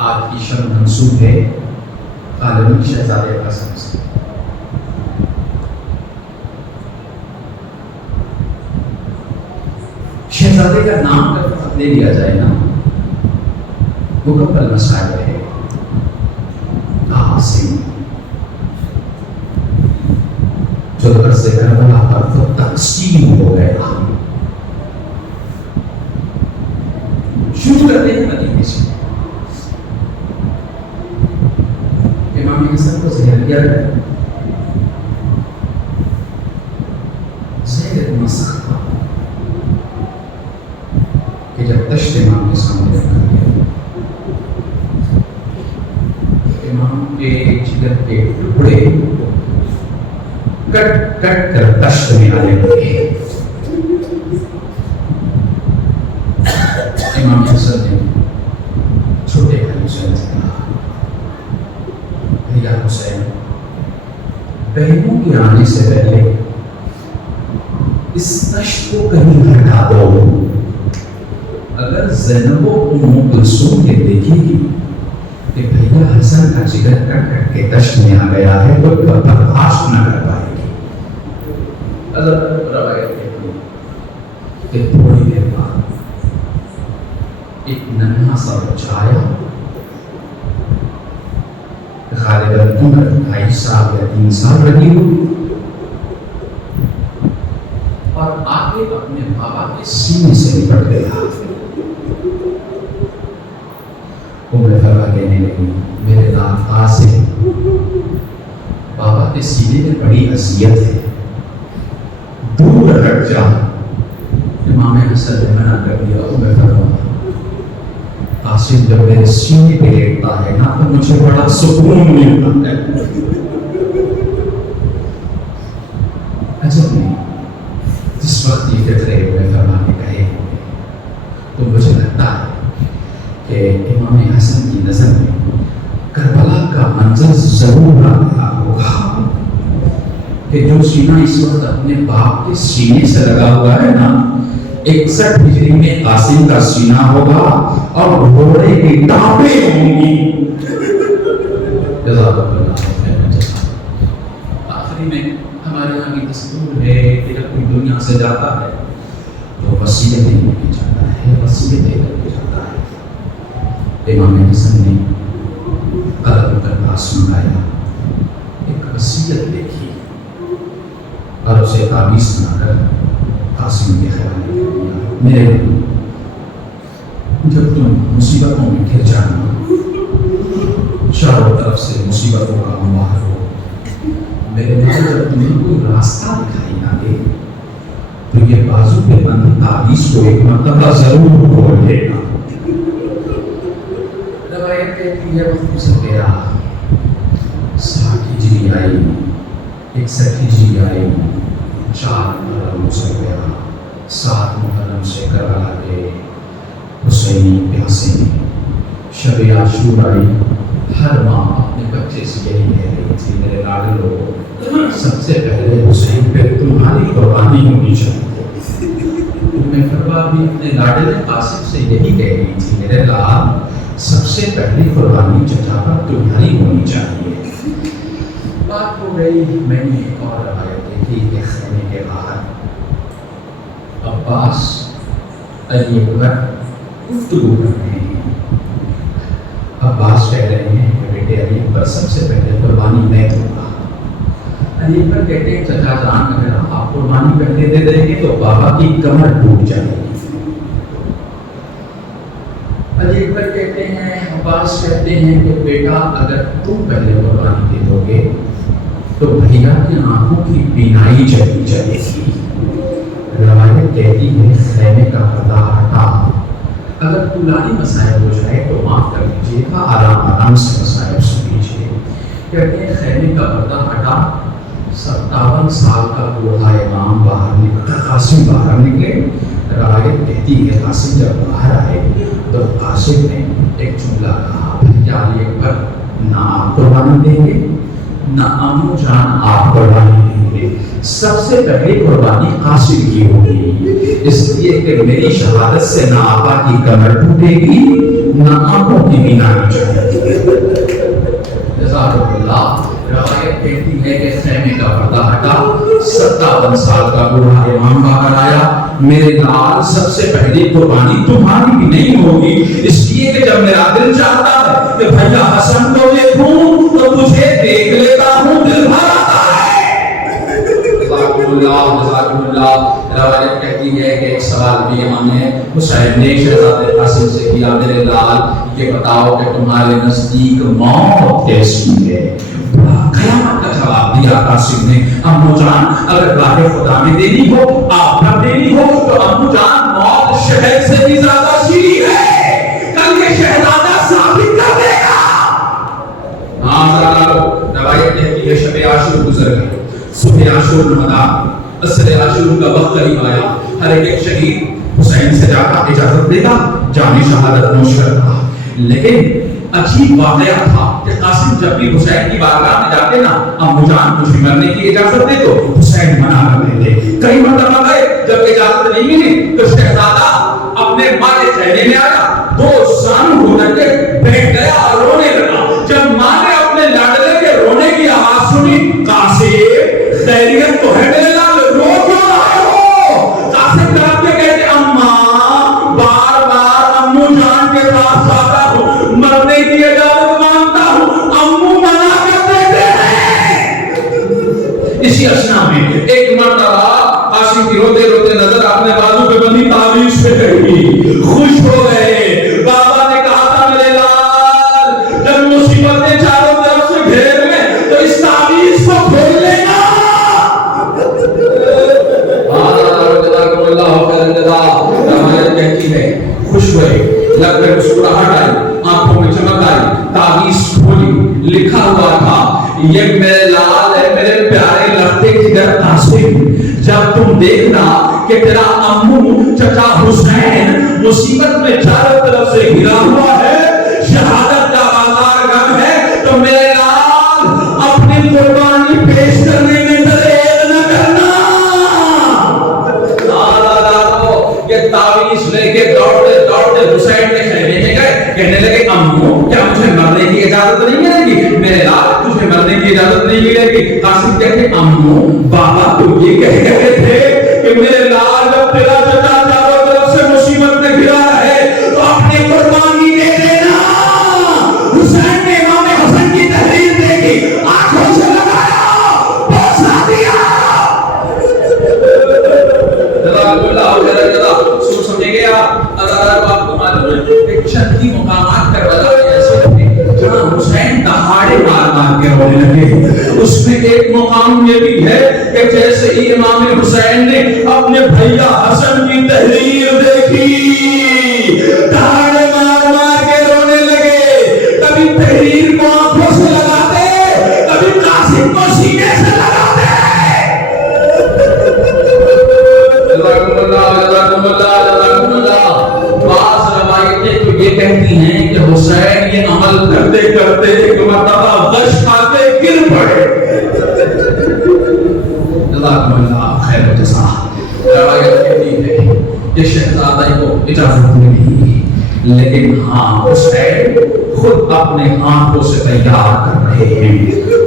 آج کی شب منسوب ہے عالمی شہزادے قاسم سے۔ شہزادے کا نام کا فقط لے لیا جائے نا، مکمل مسائل ہے۔ قاسم جو عرض کربلا پر تو تقسیم ہو گیا۔ شروع کرتے ہیں مدینے سے۔ امام حسن کو ظاہر کیا گیا، زید اتنا سخت تھا کہ جب دشت امام کے سامنے رکھا گیا، امام کے جگر کے ٹکڑے کٹ کٹ کر دشت میں آنے لگے۔ امام حسن نے چھوٹے بھائی حسین سے کہا، بھیا حسین، بہنوں کے آنے سے پہلے اس دشت کو کہیں ہٹا دو۔ اگر زینب و ام کلثوم یہ دیکھے گی کہ بھیا حسن کا جگر کٹ کٹ کے دشت میں آ گیا ہے تو برداشت نہ کر پائے گی۔ حضرت روایت کہتی ہے کہ تھوڑی دیر بعد ایک ننھا سا بچہ آیا، غالباً عمر 2.5 سال یا 3 سال رہی ہوگی، اور آگے اپنے بابا کے سینے سے لپٹ گیا۔ عمر فرما کہنے لگی، میرے داد قاسم، بابا کے سینے میں بڑی اذیت ہے، دور ہٹ جا۔ امام حسن نے منع کر دیا۔ عمر فرما، قاسم جب میرے سینے پہ لیٹتا ہے نا تو مجھے بڑا سکون ملتا ہے۔ عجب نہیں، جس وقت یہ فکرے ہوئے فرمانے کہے ہوئے تو مجھے لگتا ہے کہ امام حسن کی نظر میں کربلا کا منظر ضرور آ گیا ہوگا کہ جو سینہ اس وقت اپنے باپ کے سینے سے لگا ہوا ہے نا، 61 ہجری میں قاسم کا سینہ ہوگا اور گھوڑے کی ٹانپیں ہوں گی۔ جزاک اللہ خیر۔ آخری میں ہمارے یہاں کی دستور ہے کہ جب کوئی دنیا سے جاتا ہے تو وصیتیں لے کے جاتا ہے، وصیتیں لے کے جاتا ہے۔ امام حسن نے قلم پر پاس منگایا، ایک وصیت لکھی اور اسے تعویذ بنا کر قاسم کے حوالے کر دیا۔ میرے جب تم مصیبتوں میں گر جانا، چاروں طرف سے مصیبتوں کا انبار ہو، میرے لیے جب تمہیں کوئی راستہ دکھائی نہ دے تو یہ بازو پہ بند تعویذ کو ایک مرتبہ ضرور کھول لینا۔ روایت کہتی ہے وقت سے گیا، 60 ہجری آئی، 61 ہجری آئی، 4 محرم سے گیا، 7 محرم سے کربلا کے حسینی پیاسے میں شب عاشور آئی۔ ہر ماں اپنے بچے سے یہی کہہ رہی تھی، میرے لاڈلے لوگوں، سب سے پہلے حسین پہ تمہاری قربانی ہونی چاہیے۔ میں فرما بھی اپنے لاڈلے قاسم سے یہی کہہ رہی تھی، میرے لال، سب سے پہلی قربانی چچا پر تمہاری ہونی چاہیے۔ بات ہو گئی۔ میں نے ایک اور روایت دیکھی کہ خیمے کے باہر عباس علی اکبر گفتگو کر رہے ہیں۔ عباس کہہ رہے ہیں کہ بیٹے علی اکبر، سب سے پہلے قربانی میں دوں گا۔ علی اکبر کہتے ہیں چچا جان، اگر آپ قربانی پہلے دے دیں گے تو بابا کی کمر ٹوٹ جائے گی۔ علی اکبر کہتے ہیں، عباس کہتے ہیں کہ بیٹا اگر تم پہلے قربانی دے دو گے تو بھیا کی آنکھوں کی بینائی چلی جائے گی۔ روایت کہتی ہے خیمے کا پردہ ہٹا، اگر طولانی مسائل ہو جائے تو معاف کر دیجیے گا، آرام آرام سے مسائل سن لیجیے۔ کہتے ہیں خیمے کا پردہ ہٹا، 57 سال کا بوڑھا امام باہر نکلا، قاسم باہر نکلے۔ روایت کہتی ہے قاسم جب باہر آئے تو قاسم نے ایک جملہ کہا، بھیا علی اکبر، نہ آپ قربانی دیں گے نہ امو جان آپ قربانی دیں گے۔ میں سب سے پہلے قربانی قاسم کی ہوگی، اس لیے کہ میری شہادت سے نہ آقا کی کمر ٹوٹے گی نہ آنکھوں کی بینائی چڑھے گی۔ جزاک اللہ۔ روایت کہتی ہے کہ خیمے کا پردہ ہٹا، 57 سال کا بوڑھا امام باہر آیا، میرے لال سب سے پہلی قربانی تمہاری بھی نہیں ہوگی، اس لیے کہ جب میرا دل چاہتا ہے کہ بھیا حسن کو دیکھوں تو تجھے دیکھ لیتا ہوں، دل بھر آتا ہے۔ جزاکم اللہ۔ روایت کہتی ہے کہ ایک سوال بھی امام حسین نے شہزادے قاسم سے کیا، میرے لال یہ بتاؤ کہ تمہارے نزدیک موت کیسی ہے؟ قیامت کا جواب دیا قاسم نے، امو جان اگر راہ خدا میں دینی ہو، آپ پر دینی ہو تو امو جان موت شہد سے بھی زیادہ شیریں ہے، کل یہ شہزادہ ثابت کر دے گا۔ ہاں ذرا روایت کہتی ہے شب عاشور گزر گئی، صبح عاشور نمدا، عصر عاشور کا وقت قریب آیا، ہر ایک شہید حسین سے جا کر اجازت دے گا، جان شہادت نوش کرتا، لیکن عجیب واقعہ تھا کہ قاسم جب بھی حسین کی بارگاہ میں جاتے نا، امو جان مجھے مرنے کی اجازت دے تو حسین منع کر دیتے، کئی مرتبہ گئے جب اجازت نہیں ملی تو شہزادہ اپنے ماں کے چہرے میں آیا، دو سان ہو کر کے بیٹھ گیا اور رونے لگا، جب ماں نے اپنے لاڈلے کے رونے کی آواز سنی، قاسم خیریت تو ہے میرے لال، رو کیوں رہے ہو؟ قاسم طرف کے کہتے اماں بار بار امو جان کے پاس آتا ہوں، مرنے کی اجازت مانگتا ہوں، امو منع کر دیتے ہیں۔ اسی اسنا میں ایک مرتبہ قاسم کی روتے روتے نظر اپنے بازو پہ بندی تعویذ پہ گئی، خوش ہو گئے، بابا نے کہا تھا میرے لال جب مصیبتیں چاروں طرف سے گھیر لیں تو اس تعویذ کو کھول لینا۔ کہتی ہے خوش ہوئے، لگ کر مسکراہٹ آئی، آنکھوں میں چمک آئی، تعویذ کھولی، لکھا ہوا تھا یہ میرے لال ہے میرے پیارے لگتے جگر قاسم، جب تم دیکھنا کہ تیرا امو چچا حسین مصیبت میں چاروں طرف سے گھرا ہوا ہے، شہادت کا بازار گم ہے، تو میرے لال اپنی قربانی پیش کرنے میں دریغ نہ کرنا۔ یہ تعویذ لے کے دوڑتے دوڑتے حسین کے خیمے میں گئے، کہنے لگے امو کیا مجھے مرنے کی اجازت نہیں ملے گی؟ میرے لال تجھے مرنے کی اجازت نہیں ملے گی۔ قاسم کہتے امو بابا تو یہ کہہ رہے تھے کہ میرے لال جب تیرا چچا چاروں طرف سے مصیبت میں گھرا ہے تو اپنی قربانی دے دینا۔ حسین نے امام حسن کی تحریر دیکھی، آنکھوں سے لگایا، بوسہ دیا۔ سن سمجھے گیا آپ کو معلوم ہے کہ چندی مقامات کربلا کے ایسے تھے جہاں حسین دہاڑے مار مار کے رونے لگے۔ اس میں ایک مقام یہ بھی ہے کہ جیسے ہی امام حسین نے اپنے بھیا حسن کی تحریر دیکھی، دہاڑے مار مار کے رونے لگے، کبھی تحریر کو آنکھوں سے لگاتے، کبھی قاسم کو سینے سے لگاتے۔ بعض روایتیں تو یہ کہتی ہیں کہ حسین یہ عمل کرتے کرتے ایک مرتبہ غش کھا کے گر پڑے۔ جزاکم اللہ خیر و جزا۔ روایت کہتی ہے کہ شہزادہ کو اجازت ملی، لیکن ہاں حسین خود اپنے ہاتھوں سے تیار کر رہے ہیں،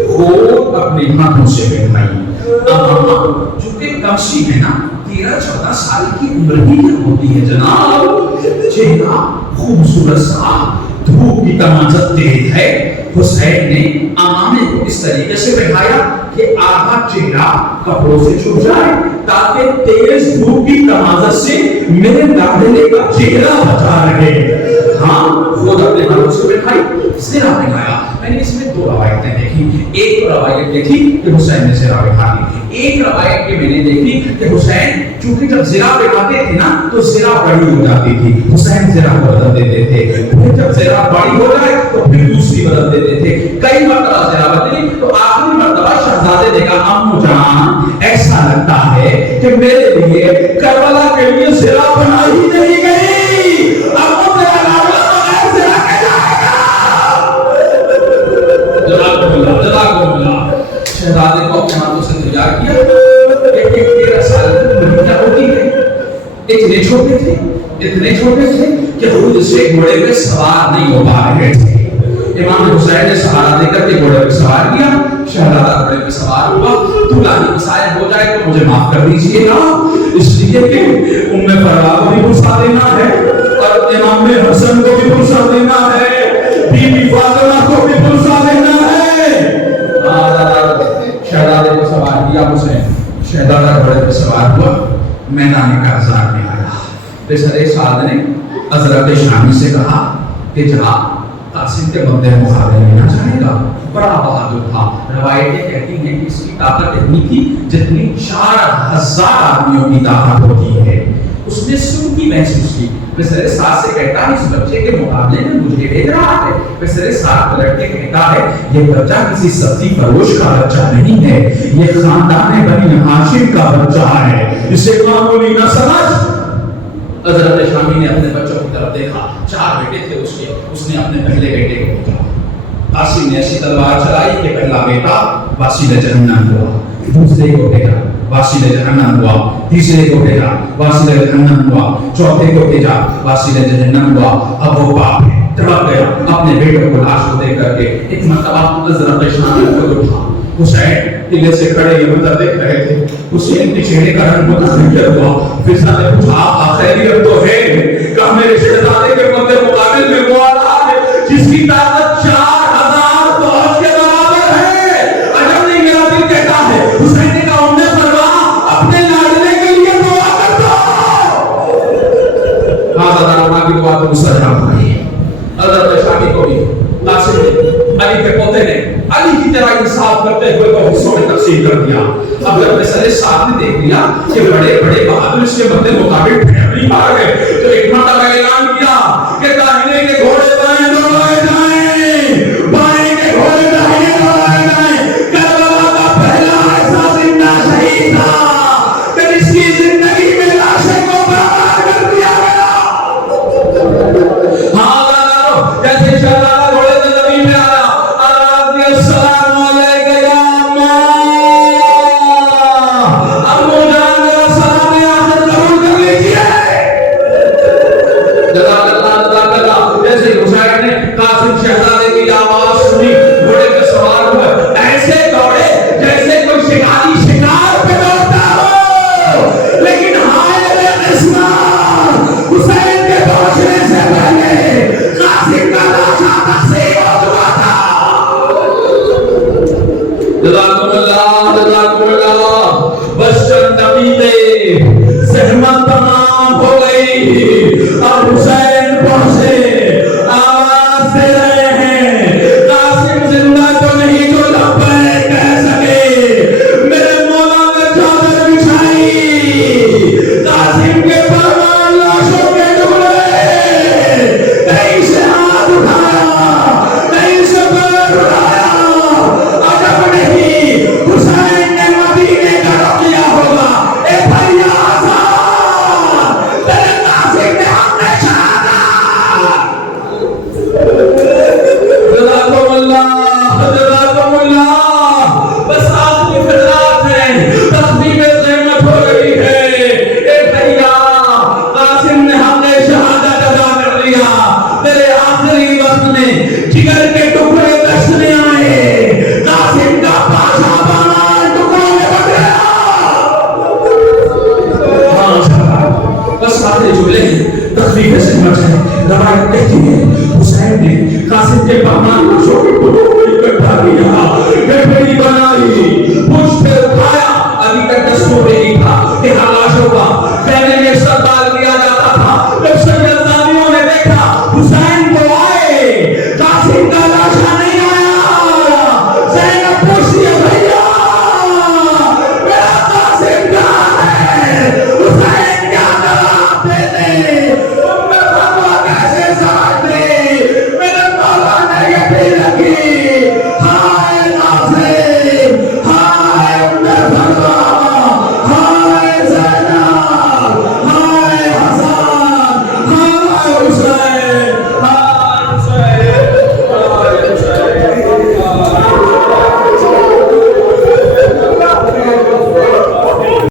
خود اپنے ہاتھوں سے بنائی۔ چونکہ کمسی ہے نا، 13-14 سال کی عمر ہی ہوتی ہے جناب، چہرہ خوبصورت سا، دھوپ کی تمازت تیز ہے۔ حسین نے امامے کو اس طریقے سے بٹھایا کہ آدھا چہرہ کپڑوں سے چھپ جائے تاکہ تیز دھوپ کی تمازت سے میرے لاڈلے کا چہرہ بچا رہے۔ ہاں خود اپنے ہاتھوں سے بٹھائی، زرہ بٹھایا۔ میں نے اس میں دو روایتیں دیکھی، ایک روایت دیکھی کہ حسین نے زرہ بٹھا لی، ایک روایت کی میں نے دیکھی کہ حسین چونکہ جب زرہ بٹھاتے تھے نا تو زرہ بڑی ہو جاتی تھی، حسین زرہ کو بدل دیتے تھے، پھر جب زرہ بڑی ہو جائے تو پھر دوسری بدل دیتے تھے، کئی مرتبہ زرہ بدلی، تو آخری مرتبہ شہزادے نے کہا امو جان ایسا لگتا ہے کہ میرے لیے کربلا کے لیے زرہ بنائی نہیں گئی، امو تیرا لاڈلا بغیر زرہ کے جائے گا۔ جزاکم اللہ۔ شہزادے کو اپنے ہاتھوں سے تیار کیا، چھوٹے تھے کہ خود سے گھوڑے پہ سوار نہیں ہو پا رہے تھے. امام حسین نے سہارا دے کر کے گھوڑے پہ سوار کیا. شہزادہ گھوڑے پہ سوار ہوا. طولانی مسائل ہو جائے تو مجھے معاف کر دیجیے گا، اس لیے کہ ام فروا کو بھی پرسا دینا ہے اور امام حسن کو بھی پرسا دینا ہے، بی بی فاطمہ کو بھی پرسا دینا ہے. شہزادے کو سوار کیا حسین. شہزادہ گھوڑے پہ سوار ہوا، میدان کارزار میں آیا. پسر سعد نے حضرت شامی سے کہا کہ جناب قاسم کے مدے مقابلے میں نہ جائے گا. بڑا بہادر تھا. روایتیں کہتی ہیں کہ اس کی طاقت اتنی تھی جتنی 4000 آدمیوں کی طاقت ہوتی ہے. اس نے سنتی محسوس کی. پسر سعد سے کہتا ہے اس بچے کے مقابلے میں مجھے بھیج رہا ہے. پسر سعد پلٹ کے کہتا ہے یہ بچہ کسی سبزی فروش کا بچہ نہیں ہے، یہ خاندان بنی ہاشم کا بچہ ہے، اسے معمولی نہ سمجھ. حضرت شامی نے اپنے بچوں کی طرف دیکھا. 4 بیٹے تھے اس کے. اس نے اپنے پہلے بیٹے کو پوچھا. قاسم نے ایسی تلوار چلائی کہ پہلا بیٹا واسل جہنم ہوا، دوسرے کو بھیجا واسل جہنم ہوا، تیسرے کو بھیجا واسل جہنم ہوا، چوتھے کو بھیجا واسل جہنم ہوا. اب وہ باپ تڑپ گیا اپنے بیٹوں کو لاش کو دیکھ کر کے. ایک مرتبہ حضرت شامی خود اٹھا. حسین قلعے سے کھڑے یہ منظر دیکھ رہے تھے. حسین کے چہرے کا رنگ متغیر ہوا. فضا نے پوچھا آقا خیریت تو ہے؟ کہا میرے شہزادے کے مدے مقابل میں وہ آ رہا ہے جس کی طاقت 4000 فوج کے برابر ہے. عجب نہیں میرا دل کہتا ہے. حسین نے کہا ام فروا اپنے لاڈلے کے لیے دعا کر دو. ہاں دادا کی دعا تو مستجاب ہوئی. حضرت شامی کو بھی قاسم نے علی کے پوتے نے علی کی طرح انصاف کرتے ہوئے کو حصوں میں تقسیم کر دیا. اب جب پسر سعد نے دیکھ لیا کہ بڑے بڑے بہادر اس کے بدلے مقابل پھیپڑی مار گئے تو ایک مرتبہ اعلان کیا کہ داہنے کے گھوڑے دائیں دوڑائے جائیں، بائیں کے گھوڑے دائیں دوڑائے جائیں. کربلا کا پہلا ایسا زندہ شہید تھا کہ جس کی زندگی میں لاشیں کو برباد کر دیا گیا. ہاں جیسے شہزادہ گھوڑے سے زمین میں آیا، السلام علیکم یا اماں، ابو جان میرا سلام آخر قبول کر لیجیے. جزاک اللہ. جیسے حسین نے قاسم شہزادے کی آواز سنی گھوڑے پہ سوار ہوئے. ایسے دوڑے جیسے کوئی شکاری شکار پہ دوڑتا ہو. لیکن ہائے بے قسمت، حسین کے پہنچنے سے پہلے قاسم کا لاشا تقسیم ہو چکا تھا. جزاکم اللہ. بس چند دقیقے زحمت تمام ہو گئی. اب حسین پہنچے، آواز دے رہے ہیں قاسم زندہ تو نہیں جو لبیک کہہ سکے. میرے مولا نے چادر بچھائی، قاسم کے پروان لاشوں کے ٹکڑے. کہیں سے ہاتھ اٹھایا، کہیں سے پیر اٹھایا. عجب نہیں حسین نے مدینے کا رخ کیا ہوگا. اے بھیا آزاد، تیرے قاسم نے ہم نے شہادت. جزاکم اللہ. بس آخری فطرات ہیں، تخفیف زحمت ہو رہی ہے. اے بھیا قاسم نے ہم نے شہادت ادا کر لیا. تیرے آخری وقت میں جگر کے ٹکڑے دشنے آئے، قاسم کا پاشا بنا ٹکڑوں میں بٹ گیا. بس سارے جملے تخفیف زحمت ہے. روایت کہتی ہے حسین نے قاسم کے پامال لاشوں کے ٹکڑوں